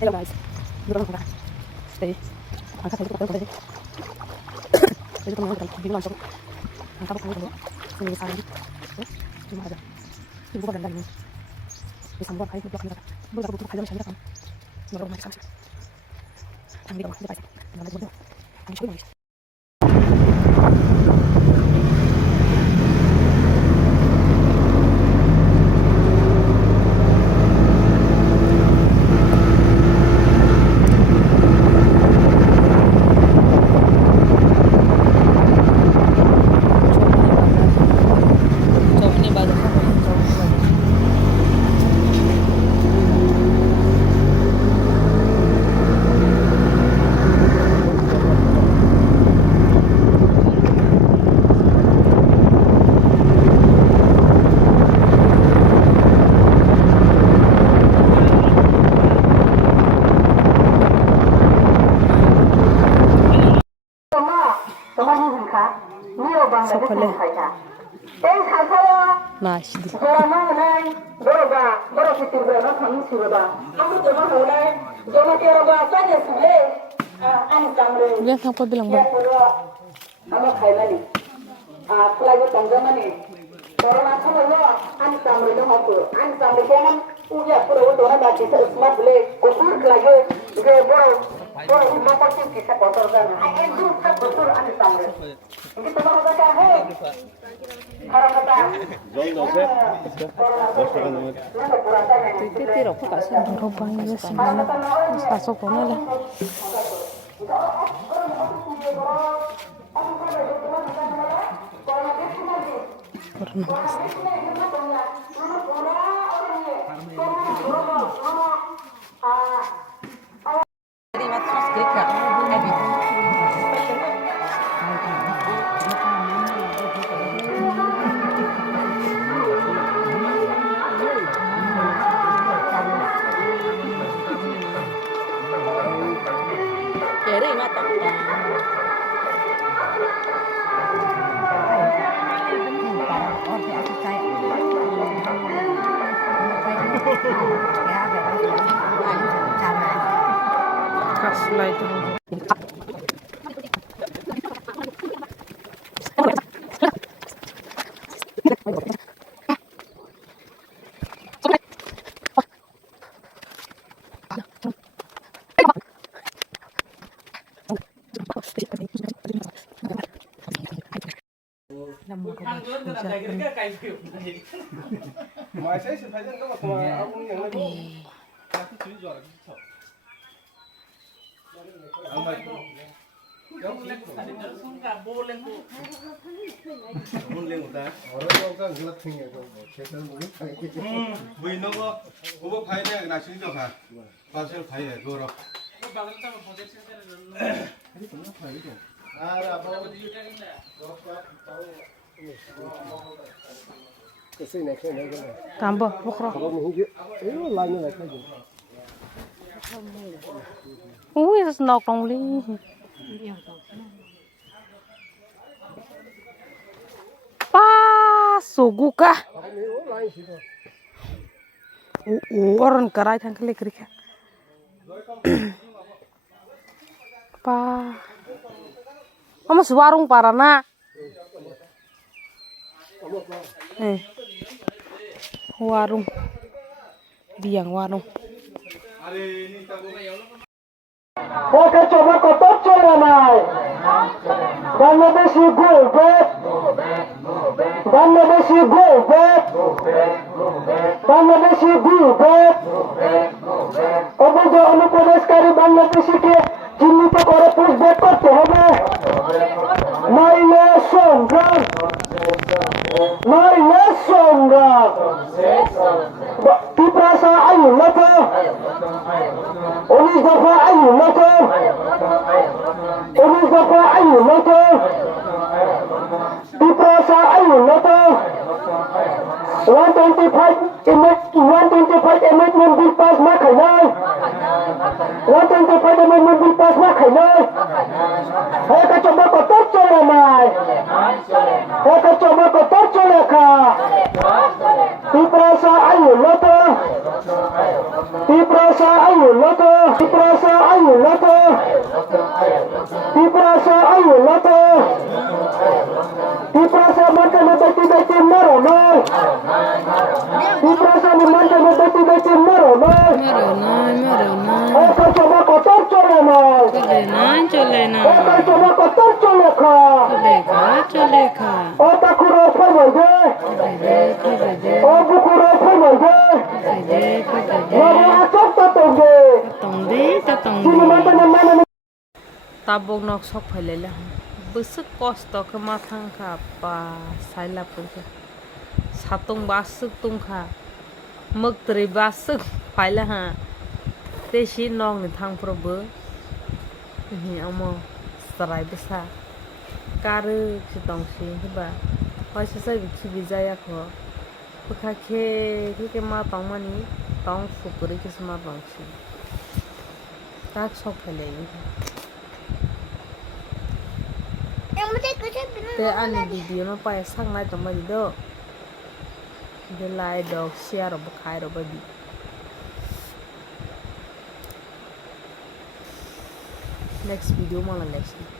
Hello guys, belum pernah stay. Angkat saya kita tadi. Jadi teman kita bingung langsung. Angkat kami dulu. Sini sana. Cuma ada. Ibu badan dan ini. Bisa buat air blok mereka. Belum dapat butuh aja kan. Baru masih sama sih. Kami dong, kita pasang. Mana dulu. Kami coba lagi. Sokole Nashdi Biar apa bilang bang Tiro ko kasi dorobang yes mana pasok ko na lang Kasla itu. Tambah bukhra. Ui, nó còn đi. Pa, suguka. Orang kerai thang kali kerja. Pa. Kamu warung parana. Warung. Biang warung. Oke, coba kotor ceramai. Bangladeshi go back. Bangladeshi go back. Bangladeshi go back. অবৈধ অনুপ্রবেশকারী বাংলাদেশিকে চিহ্নিত করে pushback করতে হবে। নইলে সংগ্রাম, নইলে সংগ্রাম। পিপাসা আইনত 19 দফা আইনত 19 দফা আইনত পিপাসা আইনত 125 amendment bill pass না খাইনাই 125 amendment bill pass না খাইনাই এটা চবা কত চলে নাই এটা চবা কত চলে খা পিপাসা আইনত ayu loto Tiprasa ayu loto Tiprasa mantan beti maronoi Tiprasa ni mantan beti maronoi Eka coba kotor colenoi Eka coba kotor coleka Ota kuro permode Obu kuro permode Nabi acok tatongge Sini mantan yang mana Tabung nok sok phalela busuk kosto ke mathang kha pa saila pulka satung basuk tung kha mak tri basuk phaila ha te shi nong ni thang probo ni amo sarai besa karu chitong si ba pai sa sai bichi bijaya kho pukha ke ma tong mani tong supuri ke sama tong si tak sok phalela te ani video no pa sang lai tong ba di do de lai dog share ba khai ro ba di next video ma la next